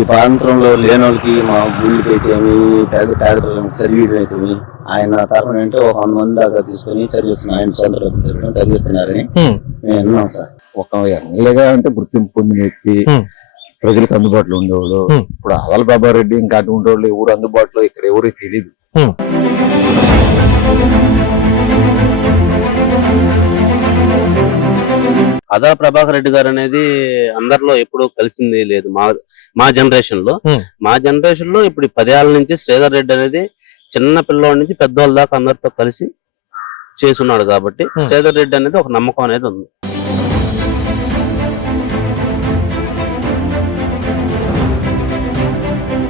ఈ ప్రాంతంలో లేని వాళ్ళకి మా గుళ్ళు పెట్టేమి పేద పిల్లలకి చదివించడం అయితేమి ఆయన తరఫున అంటే ఒక 100 మంది దాకా తీసుకొని చదివిస్తున్నారు. ఆయన సొంత చదివిస్తున్నారని మేము విన్నాం సార్. ఒక ఎమ్మెల్యేగా అంటే గుర్తింపు పొందిన వ్యక్తి, ప్రజలకు అందుబాటులో ఉండేవాడు. ఇప్పుడు ఆదాల బాబారెడ్డి ఇంకా అటువంటి వాళ్ళు ఎవరు అందుబాటులో ఇక్కడ ఎవరికి తెలియదు. అదా ప్రభాకర్ రెడ్డి గారు అనేది అందరిలో ఎప్పుడూ కలిసింది లేదు. మా జనరేషన్ లో ఇప్పుడు 10 ఏళ్ల నుంచి శ్రీధర్ రెడ్డి అనేది చిన్న పిల్లవాడి నుంచి పెద్దవాళ్ళ దాకా అందరితో కలిసి చేస్తున్నాడు కాబట్టి శ్రీధర్ రెడ్డి అనేది ఒక నమ్మకం అనేది ఉంది.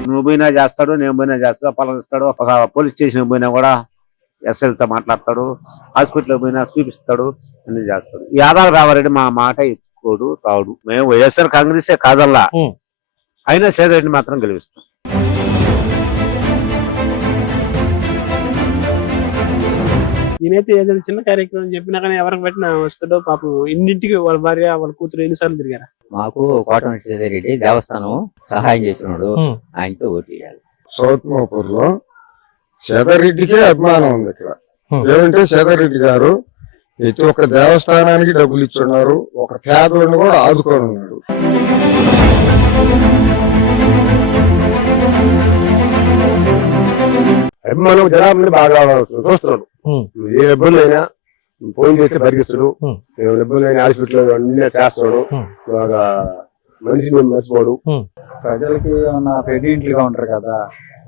నువ్వు పోయినా చేస్తాడు, నేను పోయినా చేస్తాడు, పలకరిస్తాడు. ఒక పోలీస్ స్టేషన్ పోయినా కూడా ఎస్ఐలతో మాట్లాడతాడు, హాస్పిటల్ పోయినా చూపిస్తాడు, అన్ని చేస్తాడు. ఈ ఆదాల రావారెడ్డి మా మాట ఎత్తుకోడు, రావుడు. మేము వైఎస్ఆర్ కాంగ్రెసే కాదల్లా, అయినా శ్రీధర్ రెడ్డి మాత్రం గెలిపిస్తాం. నేనైతే ఏదైనా చిన్న కార్యక్రమం చెప్పినా కానీ ఎవరికి పెట్టినా వస్తాడో. పాపం ఇంటింటికి వాళ్ళ భార్య వాళ్ళ కూతురు ఎన్నిసార్లు తిరిగారా. మాకు కోటమిరెడ్డి శ్రీధర్ రెడ్డి దేవస్థానం సహాయం చేసినాడు, ఆయనతో ఓటు వేయాలి. సౌత్ మోపూర్ లో శ్రీధర్ రెడ్డికే అభిమానం ఉంది. ఇక్కడ ఏమంటే శ్రీధర్ రెడ్డి గారు ప్రతి ఒక్క దేవస్థానానికి డబ్బులు ఇచ్చున్నారు, ఒక పేదోడిని కూడా ఆదుకొని ఉన్నాడు. అభిమానం జనాభాని బాగా చూస్తున్నాడు. ఏ ఇబ్బంది అయినా ఫోన్ చేస్తే పరిగిస్తాడు, ఇబ్బంది అయినా హాస్పిటల్ అన్నీ చేస్తాడు. బాగా మనిషిని మర్చిపోడు. ప్రజలకి ఏమన్నా ప్రెగ్నెంట్లుగా ఉంటారు కదా,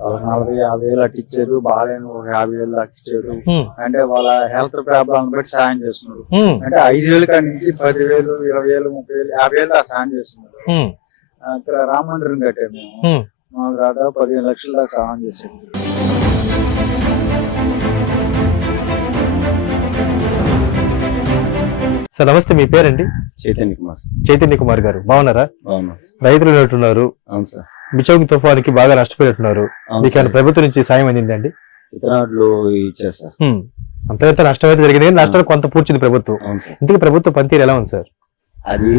40-50 వేలు అట్టు ఇచ్చారు, బాగాలేను 50,000 దాకా ఇచ్చారు. అంటే వాళ్ళ హెల్త్ ప్రాబ్లం బట్టి సాయం చేస్తున్నారు. అంటే 5,000 కాడి నుంచి 10,000, 20,000, 30,000, 50,000 దాకా సాయం చేస్తున్నారు. అక్కడ రామ మందిరం కట్టాము మేము, మాకు దాదాపు 15 లక్షల దాకా సాయం చేసాడు. సార్ నమస్తే, మీ పేరండి? చైతన్య కుమార్. చైతన్య కుమార్ గారు బాగున్నారా? రైతులు ఉన్నట్టున్నారు, అవును సార్. బిచౌకి తుఫానికి బాగా నష్టపోయినట్టున్నారు. మీకు ప్రభుత్వం నుంచి సాయం అందిందండి? విత్తనాలు ఇచ్చారు సార్. అంత నష్టం అయితే జరిగింది, నష్టం కొంత పూడ్చింది ప్రభుత్వం. ఇంటికి ప్రభుత్వ పనితీరు ఎలా ఉంది సార్? అది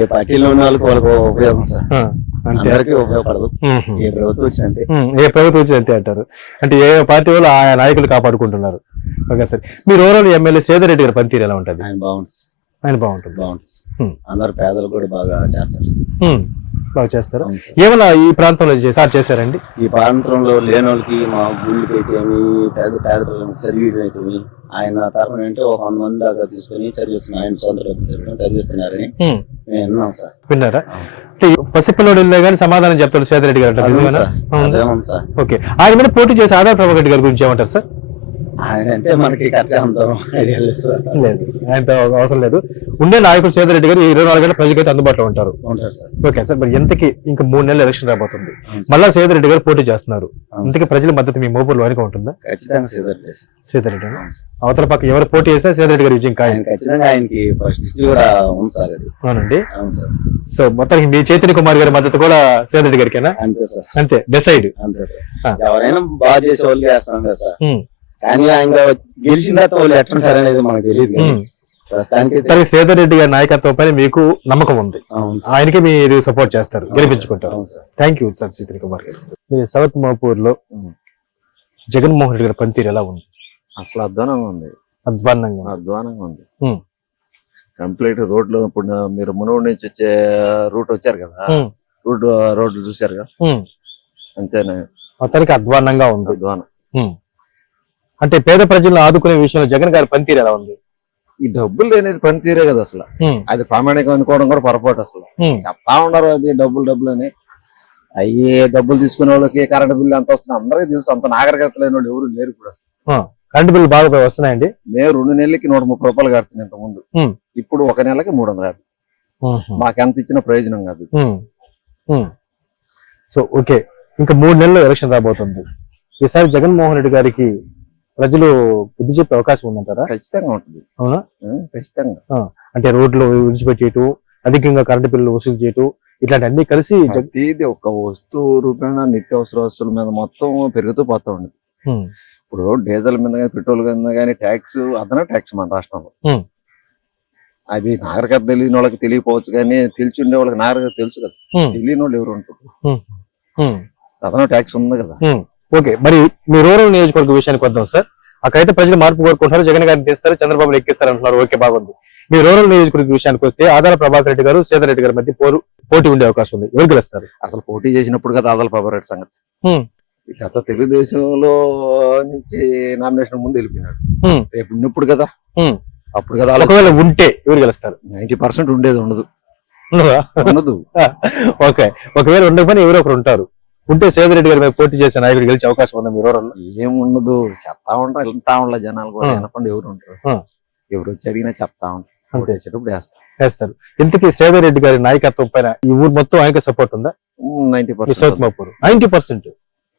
ఏ పార్టీలో ఉన్న వాళ్ళకి ఉపయోగం సార్, అందరికీ ఉపయోగపడదు. ఏ ప్రభుత్వం వచ్చినంతే, ఏ ప్రభుత్వం వచ్చినంతే అంటారు. అంటే ఏ పార్టీ వాళ్ళు ఆ నాయకులు కాపాడుకుంటున్నారు. ఓకే సార్, మీరు ఓవరాల్ ఎమ్మెల్యే శ్రీధర్ రెడ్డి గారి పనితీరు ఎలా ఉంటుంది? ఆయన బాగుంటుంది. ఆయన బాగుంటుంది. అందరు పేదలు కూడా బాగా చేస్తారు సార్. బాగా చేస్తారు. ఏమన్నా ఈ ప్రాంతంలో సార్ చేశారండి? ఈ ప్రాంతంలో లేని వాళ్ళకి మా గుళ్ళు పెట్టేమి పేద పిల్లలకి చదివించడం అయితేమి ఆయన తరఫున అంటే ఒక 100 మంది దాకా తీసుకొని చదివిస్తున్నారు. ఆయన సొంత చదివిస్తున్నారని మేము విన్నాం సార్. విన్నారా? పసిపిల్లడు కానీ సమాధానం చెప్తాడు శ్రీధర్ రెడ్డి గారు. సార్ ఓకే, ఆయన మీద పోటీ చేసి ఆదా ప్రభాకర్ రెడ్డి గారి గురించి ఏమంటారు సార్? ఆయన అంటే మనకి ఐడియా లేదు సార్. లేదు, ఆయనతో అవసరం లేదు. ఉండే నాయకుడు శ్రీధర్ రెడ్డి గారు 24 గంటల ప్రజలకైతే అందుబాటులో ఉంటారు. ఓకే సార్, మరి ఎంతకి ఇంకా 3 నెలలు ఎలక్షన్ రాబోతుంది, మళ్ళా శ్రీధర్ రెడ్డి గారు పోటీ చేస్తున్నారు. ఇంతకీ ప్రజల మద్దతు మీ మోపూర్లో వెనక ఉంటుందా? ఖచ్చితంగా శ్రీధర్ రెడ్డి. అవతల పక్క ఎవరు పోటీ చేస్తే శ్రీధర్ రెడ్డి గారు విజయం ఖాయం. ఖచ్చితంగా ఆయనకి కూడా ఉంది సార్. అవునండి. సో మొత్తానికి మీ చైతన్య కుమార్ గారి మద్దతు కూడా శ్రీధర్ రెడ్డి గారికేనా? అంతే సార్. అంతే డిసైడ్. అంతే సార్. ఎవరైనా బాగా చేసే వాళ్ళు చేస్తాం కదా సార్, కానీ ఆయన గెలిచిన తర్వాత వాళ్ళు ఎట్లుంటారు అనేది మనకు తెలియదు. ప్రస్తుతానికి శ్రీధర్ రెడ్డి గారి నాయకత్వం పైన మీకు నమ్మకం ఉంది, ఆయనకి మీరు సపోర్ట్ చేస్తారు, గెలిపించుకుంటారు. Thank you sir Chaitanya Kumar గారు. మీ సౌత్ మోపూర్ లో జగన్మోహన్ రెడ్డి గారి పనితీరు ఎలా ఉంది? అసలు అధ్వానంగా ఉంది. అధ్వానంగా ఉంది. కంప్లీట్ రోడ్లు ఇప్పుడు మీరు మునుగోడు నుంచి వచ్చే రూట్ వచ్చారు కదా, రోడ్లు చూసారు కదా, అంతేనా? మొత్తానికి అధ్వానంగా ఉంది. అధ్వానం అంటే పేద ప్రజలను ఆదుకునే విషయంలో జగన్ గారి పనితీరు ఎలా ఉంది? ఈ డబ్బులు అనేది పనితీరే కదా అసలు. అది ప్రామాణికం అనుకోవడం కూడా పొరపాటు. అసలు చెప్తా ఉన్నారు అది డబ్బులు అని. అయ్యే డబ్బులు తీసుకునే వాళ్ళకి కరెంట్ బిల్లు ఎంత వస్తుంది అందరికీ తెలుసు. అంత నాగరికత లేని వాళ్ళు ఎవరు లేరు ఇప్పుడు. అసలు కరెంట్ బిల్లు బాగా వస్తున్నాయండి. మేము 2 నెలలకి 130 రూపాయలు కడుతున్నాం ఇంత ముందు, ఇప్పుడు 1 నెలకి 350. మాకెంత ఇచ్చిన ప్రయోజనం కాదు. సో ఓకే, ఇంకా 3 నెలల్లో ఎలక్షన్ రాబోతుంది. ఈసారి జగన్మోహన్ రెడ్డి గారికి ప్రజలు బుద్ధి చెప్పే అవకాశం ఉందంటారా? ఖచ్చితంగా ఉంటుంది. అవునా? ఖచ్చితంగా. అంటే రోడ్లు విడిచిపెట్టేటు, అధికంగా కరెంటు బిల్లు వసూలు చేయటం, ఇట్లాంటి అన్ని కలిసి ఇది ఒక వస్తువు రూపేణ నిత్యావసర వస్తువుల మీద మొత్తం పెరుగుతూ పోతా ఉండదు. ఇప్పుడు డీజిల్ మీద కానీ పెట్రోల్ మీద కానీ ట్యాక్స్, అదన ట్యాక్స్ మన రాష్ట్రంలో. అది నాగరికత తెలియని వాళ్ళకి తెలియకపోవచ్చు, కానీ తెలిసి ఉండే వాళ్ళకి నాగరికత తెలుసు కదా. తెలియని వాళ్ళు ఎవరు ఉంటారు? అతను ట్యాక్స్ ఉంది కదా. ఓకే, మరి మీ రూరల్ నియోజకవర్గ విషయానికి వద్దాం సార్. అక్కడైతే ప్రజలు మార్పు కోరుకుంటున్నారు, జగన్ గారిని తీస్తారు, చంద్రబాబు ఎక్కిస్తారు అంటున్నారు. ఓకే, బాగుంది. మీ రూరల్ నియోజకవర్గ విషయానికి వస్తే ఆదాల ప్రభాకర్ రెడ్డి గారు, సేదర్ రెడ్డి గారి మధ్య పోటీ ఉండే అవకాశం ఉంది. ఎవరు గెలుస్తారు? అసలు పోటీ చేసినప్పుడు కదా ఆదాల ప్రభాకర్ సంగతి. గత తెలుగుదేశంలో నుంచి నామినేషన్ ముందు వెళ్ళిపోయినాడు. రేపు ఉన్నప్పుడు కదా, అప్పుడు కదా. ఒకవేళ ఉంటే ఎవరు గెలుస్తారు? 90% ఉండేది ఉండదు. ఓకే, ఒకవేళ ఉండకపోయినా ఎవరో ఒకరు ఉంటారు. ఉంటే సేదర్ రెడ్డి గారి మీద పోటీ చేసే నాయకుడు గెలిచే అవకాశం ఉంది మీ రూరల్? ఏముండదు, చెప్తా ఉంటారు, వింటా ఉంటారు జనాలు కూడా. వినకుండా ఎవరు ఉంటారు? ఎవరు వచ్చి అడిగినా చెప్తా ఉంటారు, వేసేటప్పుడు వేస్తారు. ఇంతకీ సేదర్ రెడ్డి గారి నాయకత్వం పైన ఈ ఊరు మొత్తం ఆయనకి సపోర్ట్ ఉందా? 90%. సౌత్ మాపూర్ 90%.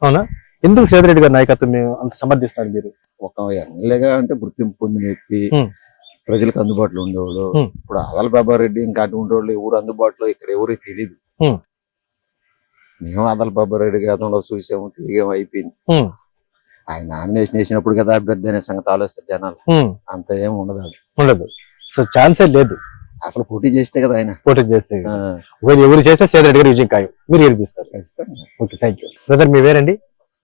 అవునా? ఎందుకు సేదర్ రెడ్డి గారి నాయకత్వం అంత సమర్థిస్తున్నారు మీరు? ఒక ఎమ్మెల్యేగా అంటే గుర్తింపు పొందిన వ్యక్తి, ప్రజలకు అందుబాటులో ఉండేవాడు. ఇప్పుడు ఆదాల ప్రభాకర్ రెడ్డి ఇంకా అటువంటి వాళ్ళు ఎవరు అందుబాటులో ఇక్కడ ఎవరు తెలియదు. మేము ఆదాల ప్రభాకర్ రెడ్డి గతంలో చూసాము, తిరిగాము, అయిపోయింది. ఆయన నామినేషన్ వేసినప్పుడు కదా అభ్యర్థి అనే సంగతి ఆలోచిస్తారు జనాలు. అంత ఏమి ఉండదు. సో ఛాన్సే లేదు. అసలు పోటీ చేస్తే కదా ఆయన. పోటీ చేస్తే ఎవరు చేస్తే సేదర్ రెడ్డి గారు విజయం ఖాయం, మీరు గెలిపిస్తారు. Okay, thank you brother. మీ పేరండి?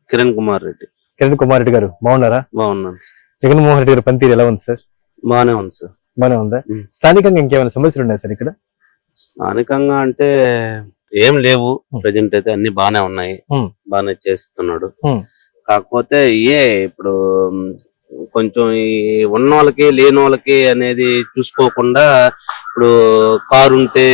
కిరణ్ కుమార్ రెడ్డి. కిరణ్ కుమార్ రెడ్డి గారు బాగున్నారా? బాగున్నాను సార్. జగన్మోహన్ రెడ్డి గారి పనితీరు ఎలా ఉంది సార్? బాగానే ఉంది సార్. బాగానే ఉందా? స్థానికంగా ఇంకేమైనా సమస్యలు ఉన్నాయి సార్ ఇక్కడ? స్థానికంగా అంటే ఏం లేవు, ప్రజెంట్ అయితే అన్ని బాగానే ఉన్నాయి, బాగానే చేస్తున్నాడు. కాకపోతే ఇప్పుడు కొంచెం ఈ ఉన్న వాళ్ళకి లేని వాళ్ళకి అనేది చూసుకోకుండా, ఇప్పుడు కారు ఉంటే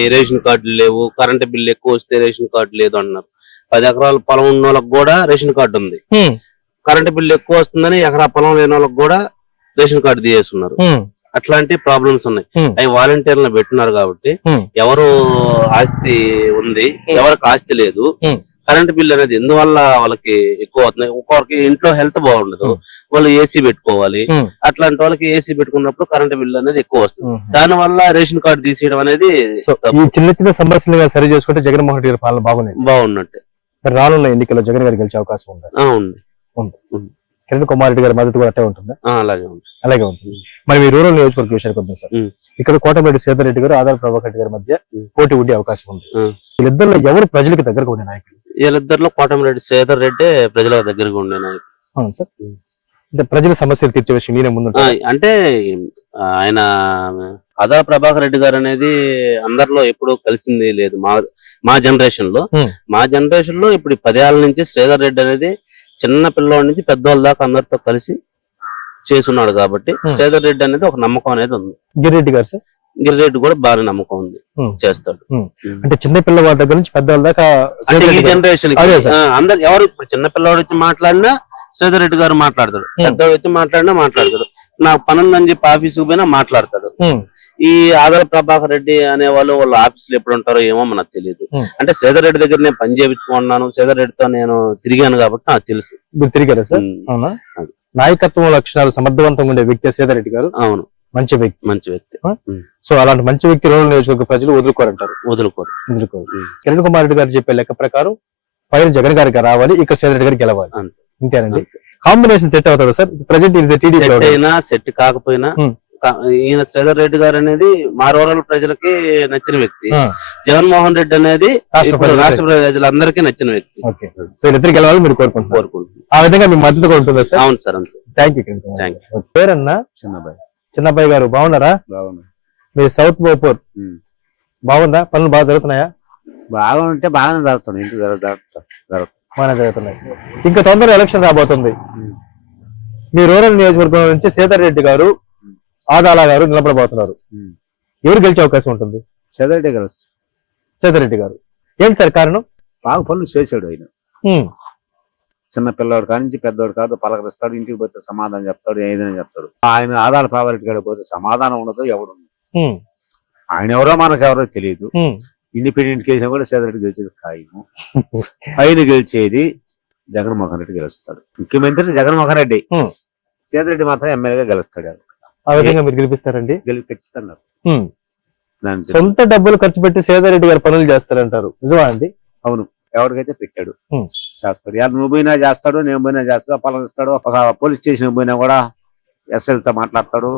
ఈ రేషన్ కార్డులు లేవు, కరెంట్ బిల్లు ఎక్కువ వస్తే రేషన్ కార్డు లేదు అన్నారు. 10 ఎకరాల పొలం ఉన్న వాళ్ళకి కూడా రేషన్ కార్డు ఉంది, కరెంట్ బిల్లు ఎక్కువ వస్తుందని ఎకరా పొలం లేని వాళ్ళకి కూడా రేషన్ కార్డు తీసేస్తున్నారు. అట్లాంటి ప్రాబ్లమ్స్ ఉన్నాయి. అవి వాలంటీర్లను పెట్టినారు కాబట్టి ఎవరు ఆస్తి ఉంది, ఎవరికి ఆస్తి లేదు. కరెంట్ బిల్ అనేది ఎందువల్ల వాళ్ళకి ఎక్కువ అవుతుంది. ఒక్కొక్కరికి ఇంట్లో హెల్త్ బాగుండదు, వాళ్ళు ఏసీ పెట్టుకోవాలి. అట్లాంటి వాళ్ళకి ఏసీ పెట్టుకున్నప్పుడు కరెంట్ బిల్ అనేది ఎక్కువ వస్తుంది. దాని వల్ల రేషన్ కార్డు తీసేయడం అనేది చిన్న చిన్న సమస్యలుగా సరి చేసుకుంటే జగన్మోహన్ రెడ్డి పాలన బాగున్నట్టే. రానున్న ఎన్నికల్లో జగన్ గారికి గెలిచే అవకాశం ఉంది. కిరణ్ కుమార్ రెడ్డి గారి మద్దతు కూడా అట్టే ఉంటుందా? అలాగే ఉంటుంది. మరి మీ రూరల్ నియోజకవర్గ విషయానికి వద్దాం సార్. ఇక్కడ కోటమిరెడ్డి సేదర్ రెడ్డి గారు, ఆదాల ప్రభాకర్ రెడ్డి గారి మధ్య పోటీ ఉండే అవకాశం ఉంది. వీళ్ళిద్దరిలో ఎవరు ప్రజలకు దగ్గరకు ఉండే నాయకులు? వీళ్ళిద్దరిలో కోటమిరెడ్డి సేదర్ రెడ్డి ప్రజల దగ్గరగా ఉండే నాయకుడు. అవును సార్. అంటే ప్రజల సమస్యలు తీర్చే విషయం నేనే ముందు అంటే ఆయన ఆదాల ప్రభాకర్ రెడ్డి గారు అనేది అందరిలో ఎప్పుడు కలిసింది లేదు. మా జనరేషన్ లో ఇప్పుడు 10 ఏళ్ల నుంచి శ్రీధర్ రెడ్డి అనేది చిన్న పిల్లవాడి నుంచి పెద్దవాళ్ళ దాకా అందరితో కలిసి చేస్తున్నాడు కాబట్టి శ్రీధర్ రెడ్డి అనేది ఒక నమ్మకం అనేది ఉంది. గిరిరెడ్డి గారు సార్? గిరిరెడ్డి కూడా బాగా నమ్మకం ఉంది, చేస్తాడు. అంటే చిన్న పిల్లవాడి దగ్గర నుంచి పెద్దవాళ్ళ దాకా ఈ జనరేషన్ అందరు ఎవరు ఇప్పుడు చిన్న పిల్లవాడు వచ్చి మాట్లాడినా శ్రీధర్ రెడ్డి గారు మాట్లాడతాడు, పెద్దవాడు వచ్చి మాట్లాడినా మాట్లాడతాడు. నాకు పని ఉందని చెప్పి ఆఫీసుకు పోయినా మాట్లాడతాడు. ఈ ఆదాల ప్రభాకర్ రెడ్డి అనే వాళ్ళు వాళ్ళ ఆఫీసులు ఎప్పుడు ఉంటారో ఏమో మనకు తెలియదు. అంటే శ్రీధర్ రెడ్డి దగ్గర నేను పని చేయించుకున్నాను, శ్రీధర్ రెడ్డితో నేను తిరిగాను కాబట్టి నాకు తెలుసు. మీరు తిరిగారా సార్? అవునా? నాయకత్వం లక్షణాలు సమర్థవంతంగా ఉండే వ్యక్తి శ్రీధర్ రెడ్డి గారు. అవును, మంచి వ్యక్తి. సో అలాంటి మంచి వ్యక్తి రూరల్ నియోజకవర్గ ప్రజలు వదులుకోరంటారు. వదులుకోరు. కిరణ్ కుమార్ రెడ్డి గారు చెప్పే లెక్క ప్రకారం పైన జగన్ గారికి రావాలి, ఇక్కడ శ్రీధర్ రెడ్డి గారికి గెలవాలి. ఇంతేనండి. కాంబినేషన్ సెట్ అవుతుంది సార్? ప్రజెంట్ సెట్ కాకపోయినా ఈయన శ్రీధర్ రెడ్డి గారు అనేది మా రూరల్ ప్రజలకి నచ్చిన వ్యక్తి. జగన్మోహన్ రెడ్డి అనేది రాష్ట్ర ప్రజలందరికీ నచ్చిన వ్యక్తి. ఇద్దరు గెలవాలి మీరు కోరుకుంటున్నారు. ఆ విధంగా మీ మద్దతుగా ఉంటుందా సార్? అవును సార్. Thank you. పేరన్నా? చిన్నబ్బాయి గారు బాగున్నారా? మీరు సౌత్ మోపూర్ బాగుందా? పనులు బాగా జరుగుతున్నాయా? బాగుంటే బాగానే జరుగుతున్నాయి, ఇంటి బాగానే జరుగుతున్నాయి. ఇంకా తొందరగా ఎలక్షన్ రాబోతుంది. మీ రూరల్ నియోజకవర్గం నుంచి సేదర్ రెడ్డి గారు, ఆదాల గారు నిలబడబోతున్నారు. ఎవరు గెలిచే అవకాశం ఉంటుంది? సేదర్ రెడ్డి గారు. ఏంటి సార్ కారణం? బాగా పనులు చేశాడు ఆయన. చిన్న పిల్లవాడు కానించి పెద్దవాడు కాదు, పలకరిస్తాడు, ఇంటికి పోతే సమాధానం చెప్తాడు, ఏదైనా చెప్తాడు. ఆయన ఆదాల ప్రభాకర్ రెడ్డి పోతే సమాధానం ఉండదు, ఎవడు. ఆయన ఎవరో మనకెవరో తెలియదు. ఇండిపెండెంట్ కేసు కూడా సేదర్ రెడ్డి గెలిచేది ఖాయము. ఆయన గెలిచేది జగన్మోహన్ రెడ్డి గెలుస్తాడు. ముఖ్యమంత్రి జగన్మోహన్ రెడ్డి, సేదర్ రెడ్డి మాత్రం ఎమ్మెల్యేగా గెలుస్తాడు. ఆ విధంగా మీరు గెలిపిస్తారండి? ఖచ్చితంగా. సొంత డబ్బులు ఖర్చు పెట్టి సేదర్ రెడ్డి గారు పనులు చేస్తారంటారు, నిజమా అండి? అవును, ఎవరికైతే పెట్టాడు చేస్తాడు. నువ్వు పోయినా చేస్తాడు, నేను పోయినా చేస్తాడు, పలకరిస్తాడు. ఒక పోలీస్ స్టేషన్ పోయినా కూడా ఎస్ఐలతో మాట్లాడతాడు,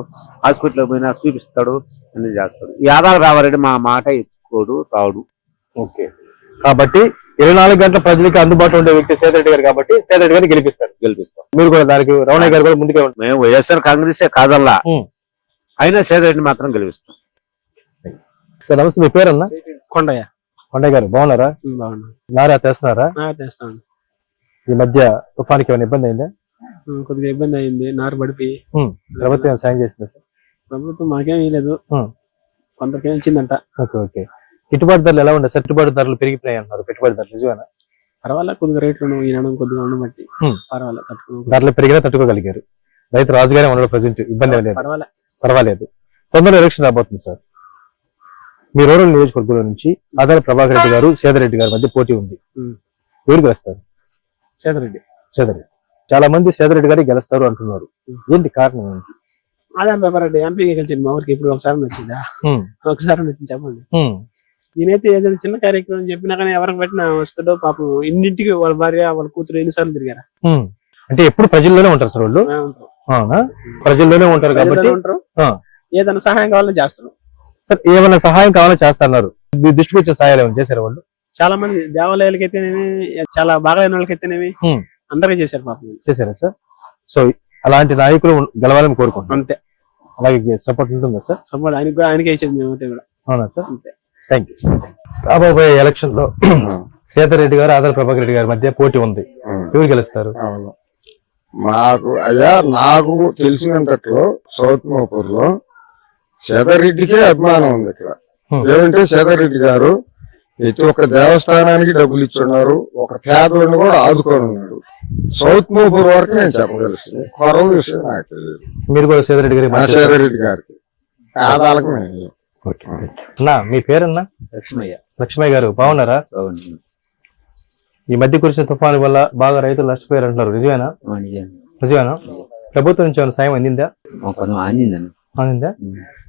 హాస్పిటల్ పోయినా చూపిస్తాడు, అన్ని చేస్తాడు. ఈ ఆదాల రావారెడ్డి మా మాట ఎత్తుకోడు, రావుడు. ఓకే, కాబట్టి 24 గంటల ప్రజలకు అందుబాటులో ఉండే వ్యక్తి సేదరెడ్డి గారు కాబట్టి సేదరెడ్డి గారిని గెలిపిస్తారు. మీరు కూడా దానికి రమణయ్య గారు కూడా ముందుకే ఉంటారు. మేము వైఎస్ఆర్ కాంగ్రెస్ కాదల్లా, అయినా సేదరెడ్డిని మాత్రం గెలిపిస్తాం. సార్ నమస్తే, మీ పేరన్నా? కొండయ్య. కొండయ్య గారు బాగున్నారా? బాగున్నా. నారా తెస్తున్నారా? తెస్తాను. ఈ మధ్య తుఫానికి ఏమైనా ఇబ్బంది అయిందా? కొద్దిగా ఇబ్బంది అయింది, నారు పడిపోయి. ప్రభుత్వం ఏమైనా సాయం చేసిందా సార్? ప్రభుత్వం మాకేం ఇవ్వలేదు, కొందరికేం ఇచ్చిందంట. Okay okay. గిట్టుబాటు ధరలు ఎలా ఉండే సార్? గిట్టుబాటు ధరలు పెరిగిపోయాయి అంటున్నారు, పెట్టుబడి ధరలు నిజమేనా? పర్వాలేదు, కొద్దిగా రేట్లు ఈనడం కొద్దిగా ఉండబట్టి పర్వాలేదు, తట్టుకున్నాం. ధరలు పెరిగినా తట్టుకోగలిగారు. రైతు రాజుగానే ఉండడం ప్రజెంట్ ఇబ్బంది లేదు, పర్వాలేదు. తొందరలో ఎలక్షన్ రాబోతుంది సార్. మీ రూరల్ నియోజకవర్గంలో నుంచి ఆదాల ప్రభాకర్ రెడ్డి గారు సేదరెడ్డి గారి మధ్య పోటీ ఉంది. ఎవరు గెలుస్తారు? సేదరెడ్డి. చాలా మంది సేదరెడ్డి గారి గెలుస్తారు అంటున్నారు, ఏంటి కారణం ఏంటి? ఆదాల ప్రభాకర్ రెడ్డి ఎంపీకి గెలిచింది మా ఊరికి. ఇప్పుడు ఒకసారి నచ్చిందా? ఒకసారి నచ్చింది చెప్పండి. ఈయనైతే ఏదైనా చిన్న కార్యక్రమం చెప్పినా కానీ ఎవరికి పెట్టినా వస్తాడో. పాపం ఇంటింటికి వాళ్ళ భార్య వాళ్ళ కూతురు ఎన్నిసార్లు తిరిగారా. అంటే ఎప్పుడు ప్రజల్లోనే ఉంటారు సార్ వాళ్ళు? ప్రజల్లోనే ఉంటారు కాబట్టి ఏదైనా సహాయం కావాలని చేస్తారు సార్. ఏమైనా సహాయం కావాలని చేస్తున్నారు, మీ దృష్టికి వచ్చిన సహాయాలు ఏమైనా చేశారు వాళ్ళు? చాలా మంది దేవాలయాలకైతేనేమి, చాలా బాగలేని వాళ్ళకైతేనేమి అందరికీ చేశారు పాపం. చేశారా సార్? సో అలాంటి నాయకులు గెలవాలని కోరుకుంటున్నాం. అంతే. అలాగే సపోర్ట్ ఉంటుందా సార్? సపోర్ట్ ఆయనకే ఇచ్చేది మేము కూడా. అవునా సార్? అంతే. Thank you. రాబోయే ఎలక్షన్ లో సేదరెడ్డి గారు ఆదాల ప్రభాకర్ రెడ్డి గారి మధ్య పోటీ ఉంది, ఎవరు గెలుస్తారు? నాకు తెలిసినంతట్లో సౌత్ మోపూర్ లో సేదరెడ్డికే అభిమానం ఉంది ఇక్కడ. ఏమంటే సేదరెడ్డి గారు ప్రతి ఒక్క దేవస్థానానికి డబ్బులు ఇచ్చున్నారు, ఒక పేదవాడిని కూడా ఆదుకొని ఉన్నాడు. సౌత్ మోపూర్ వరకు నేను చెప్పగలుగుతుంది, కొరవ విషయం నాకు తెలియదు. మీరు కూడా సేదరెడ్డి గారికి? సేదరెడ్డి గారికి పేదాలకు అన్నా, మీ పేరన్నా? లక్ష్మయ్య. లక్ష్మయ్య గారు బాగున్నారా? ఈ మధ్య కురిసిన తుఫాను వల్ల బాగా రైతులు నష్టపోయారు అంటున్నారు, నిజమేనా? నిజమేనా? ప్రభుత్వం నుంచి ఏమైనా సాయం అందిందా? అందిందా?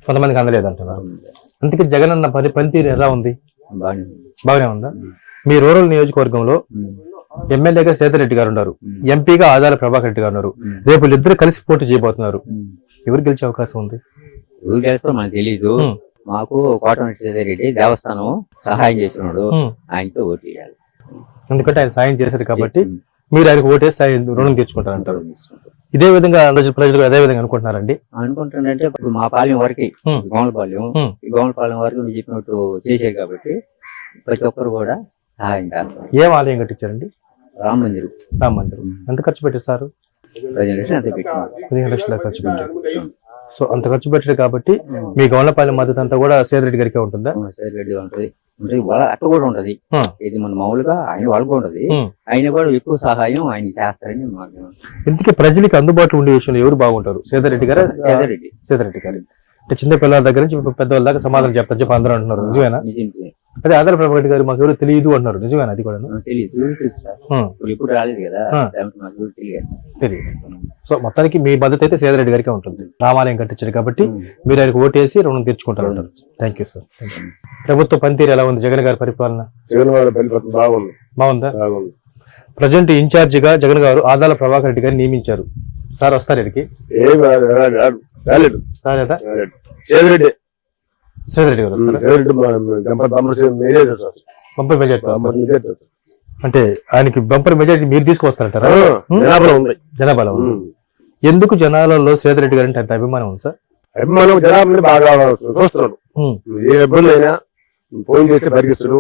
కొంతమందికి అందలేదు అంటున్నారు. అందుకే జగన్ అన్న పనితీరు ఎలా ఉంది? బాగానే ఉందా? మీ రూరల్ నియోజకవర్గంలో ఎమ్మెల్యేగా సేదరెడ్డి గారు ఉన్నారు, ఎంపీగా ఆదాల ప్రభాకర్ రెడ్డి గారు ఉన్నారు. రేపు వీళ్ళిద్దరు కలిసి పోటీ చేయబోతున్నారు, ఎవరు గెలిచే అవకాశం ఉంది? ఎవరు గెలుస్తారో మనకు తెలీదు. మాకు కోటమిరెడ్డి సేదరెడ్డి దేవస్థానం సహాయం చేసినాడు, ఆయనతో ఓటు వేయాలి. ఎందుకంటే ఆయన సాయం చేశారు కాబట్టి మీరు ఆయనకు ఓటేసి సాయం రుణం తీర్చుకుంటారు అంటారు. ఇదే విధంగా ప్రజలు అదే విధంగా అనుకుంటున్నారండి? అనుకుంటానంటే ఇప్పుడు మా పాలెం వరకు గోమలపాలెం, ఈ గోమలపాలెం వరకు మీరు చెప్పినట్టు చేశారు కాబట్టి ప్రతి ఒక్కరు కూడా సహాయం చేస్తారు. ఏం ఆలయం కట్టించారండి? రామ మందిరం. రామ మందిరం ఎంత ఖర్చు పెట్టేస్తారు? 15 లక్షల ఖర్చు పెట్టారు. సో అంత ఖర్చు పెట్టారు కాబట్టి మీ గోమలపాలెం మద్దతు అంతా కూడా సేదరెడ్డి గారికి ఉంటుందా? సేదరెడ్డి ఉంటది, అట్లా కూడా ఉంటది. ఇది మన మామూలుగా ఆయన వాళ్ళకు ఉంటది, ఆయన కూడా ఎక్కువ సహాయం ఆయన చేస్తారని మాకు. ఇందుకే ప్రజలకు అందుబాటులో ఉండే విషయంలో ఎవరు బాగుంటారు? సేదరెడ్డి గారు? సేదరెడ్డి గారు అంటే చిన్న పిల్లల దగ్గర నుంచి పెద్దవాళ్ళ దాకా సమాధానం చెప్తారు చెప్పి అందరూ అంటున్నారు, నిజమేనా? అదే ఆదాల ప్రభాకర్ రెడ్డి గారు మాకు ఎవరు తెలియదు అంటున్నారు, నిజమేనా? అది కూడా ఇప్పుడు రాలేదు కదా, తెలియదు. సో మొత్తానికి మీ మద్దతు అయితే సేదరెడ్డి గారికి ఉంటుంది. రామాలయం కట్టించారు కాబట్టి మీరు ఆయనకు ఓటేసి రుణం తీర్చుకుంటారు అంటారు. Thank you sir. ప్రభుత్వ పనితీరు ఎలా ఉంది? జగన్ గారి పరిపాలన బాగుందా? ప్రజెంట్ ఇన్ఛార్జ్ గా జగన్ గారు ఆదాల ప్రభాకర్ రెడ్డి గారిని నియమించారు. సార్ వస్తారు ఇక్కడికి? సేదరెడ్డి గారు బంపర్ మెజార్టీ అంటే ఆయనకి బంపర్ మెజార్టీ మీరు తీసుకొస్తారంటారా? జనాభాలో ఎందుకు జనాలలో సేదరెడ్డి గారు అంటే అంత అభిమానం ఉంది సార్? అభిమానం జనాభా బాగా చూస్తున్నాడు. ఏ ఇబ్బంది అయినా ఫోన్ చేస్తే పరిగిస్తాడు,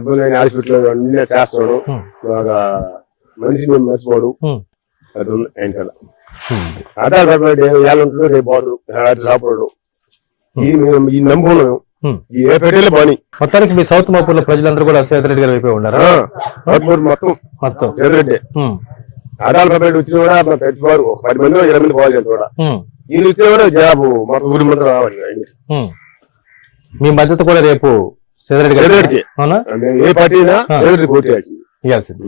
ఇబ్బంది అయినా హాస్పిటల్ అన్ని చేస్తాడు, బాగా మనిషిని మర్చిపోడు. అది ఉంది ఆయన ఆధార్ ఉంటాడు, రేపు పోదు సాపడు. ఈ నమ్ముకున్నాం ఏ పెట్టేలే పని. మొత్తానికి మీ సౌత్ మోపూర్ లో ప్రజలందరూ కూడా సేదరెడ్డి గారు అయిపోయి ఉన్నారు. మొత్తం సేదరెడ్డి ఆధార్ పేపర్ వచ్చిన కూడా పెట్టుకోరు, 10 మంది 20 మంది పోవాలి కూడా. వీళ్ళు ఇస్తే కూడా జాబు మొత్తం ఊరి మంది రావాలి. మీ మద్దతు కూడా రేపు సేదరెడ్డికి ఏ పార్టీ అయినా సేదరెడ్డి పోటీ ఇవ్వాల్సింది.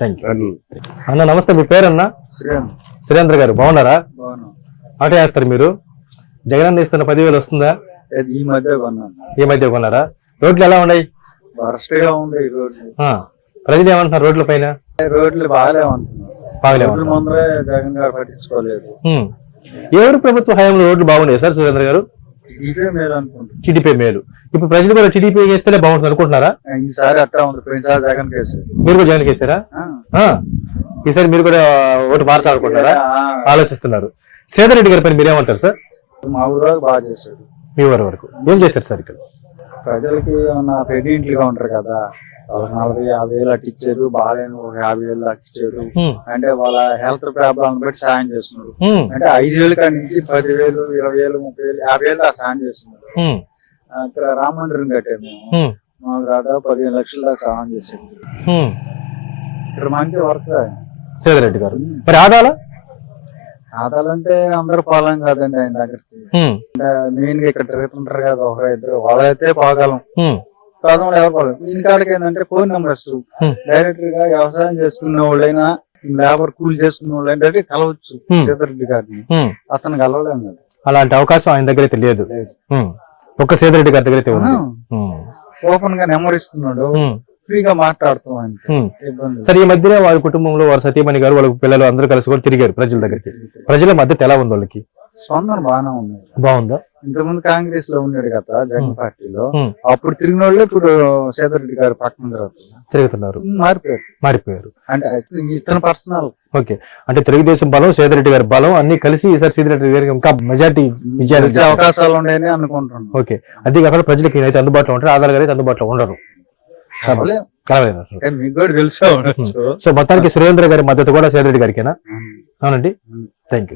థ్యాంక్ యూ అన్న. నమస్తే, మీ పేరన్నా? సురేంద్ర గారు బాగున్నారా? ఆటో వేస్తారు మీరు? జగన్ అన్న ఇస్తున్న 10,000 వస్తుందా? ఈ మధ్య కొన్నారా? రోడ్లు ఎలా ఉన్నాయి? ప్రజలు ఏమంటున్నారు రోడ్ల పైన? రోడ్లు ఎవరు ప్రభుత్వ హయాంలో రోడ్లు బాగున్నాయి సార్ సురేంద్ర గారు? ఇదే మేలు అనుకుంటున్నాను. టీడీపీ మేలు. ఇప్పుడు ప్రజలు కూడా టీడీపీ వేస్తేనే బాగుంటుంది అనుకుంటున్నారా? ఈసారి అట్టా ఉంది, పోయినసారి జగన్ కేసు. మీరు కూడా జగన్ వేసారా? ఈసారి మీరు కూడా ఓటు మార్చాలనుకుంటున్నారా? ఆలోచిస్తున్నారు. శ్రీధర్ రెడ్డి గారి పని మీరేమంటారు సార్? మా ఊరు బాగా చేశాడు. మీ ఊరు వరకు ఏం చేస్తారు సార్ ఇక్కడ? ప్రజలకి ఏమన్నా పెద్దింట్లుగా ఉంటారు కదా, 40-50 వేలు అట్టు ఇచ్చారు, బాగాలేని 50 వేలు దాకా ఇచ్చారు. అంటే వాళ్ళ హెల్త్ ప్రాబ్లం బట్టి సాయం చేస్తున్నారు. అంటే 5 వేలు కాడి నుంచి 10,000, 20,000, 30,000, 50,000 దాకా సాయం చేస్తున్నారు. ఇక్కడ రామ మందిరం కట్టాము మేము, మాకు దాదాపు 15 లక్షల దాకా సాయం చేశారు. ఇక్కడ మంచి వర్క్ శ్రీధర్ రెడ్డి గారు. మరి ఆదాలంటే అందరూ పాలం కాదండి ఆయన దగ్గరికి. మెయిన్ గా ఇక్కడ తిరుగుతుంటారు కదా ఒకరు ఇద్దరు, వాళ్ళైతే పోగలం. ప్రజలు ఎవరు పోలేదు. ఈయన కాడికి ఏంటంటే ఫోన్ నెంబర్స్ డైరెక్ట్ గా వ్యవసాయం చేసుకున్న వాళ్ళైనా, లేబర్ కూలి చేసుకున్న వాళ్ళు ఏంటంటే కలవచ్చు సీతారెడ్డి గారిని. అతను కలవలేము కదా. అలాంటి అవకాశం ఆయన దగ్గర అయితే లేదు. ఒక్క శ్రీధర్ రెడ్డి గారి దగ్గర అయితే ఉంది. ఓపెన్ గా నెంబర్ ఇస్తున్నాడు, ఫ్రీగా మాట్లాడుతాం. సరే, ఈ మధ్యన వారి కుటుంబంలో వారి సతీమణి గారు వాళ్ళ పిల్లలు అందరూ కలిసి కూడా తిరిగారు ప్రజల దగ్గరికి. ప్రజల మద్దతు ఎలా ఉంది వాళ్ళకి? స్పందన బాగానే ఉంది. బాగుందా? ఇంతకుముందు కాంగ్రెస్ లో ఉన్నాడు కదా జగన్ పార్టీలో, అప్పుడు తిరిగిన వాళ్ళు ఇప్పుడు సీతారెడ్డి గారు పక్కన తిరుగుతున్నారు. మారిపోయారు అంటే ఇతను పర్సనల్. ఓకే, అంటే తెలుగుదేశం బలం, సీతారెడ్డి గారి బలం అన్ని కలిసి ఈసారి సీతారెడ్డి గారికి ఇంకా మెజార్టీ విజయాలు అవకాశాలు ఉన్నాయని అనుకుంటున్నాను. ఓకే, అది కాకుండా ప్రజలకి అయితే అందుబాటులో ఉంటారు, ఆధార్ గారు అయితే అందుబాటులో ఉండరు. మీకు కూడా తెలుసు. సో మొత్తానికి సురేంద్ర గారి మద్దతు కూడా సీతారెడ్డి గారికేనా? అవునండి, థ్యాంక్ యూ.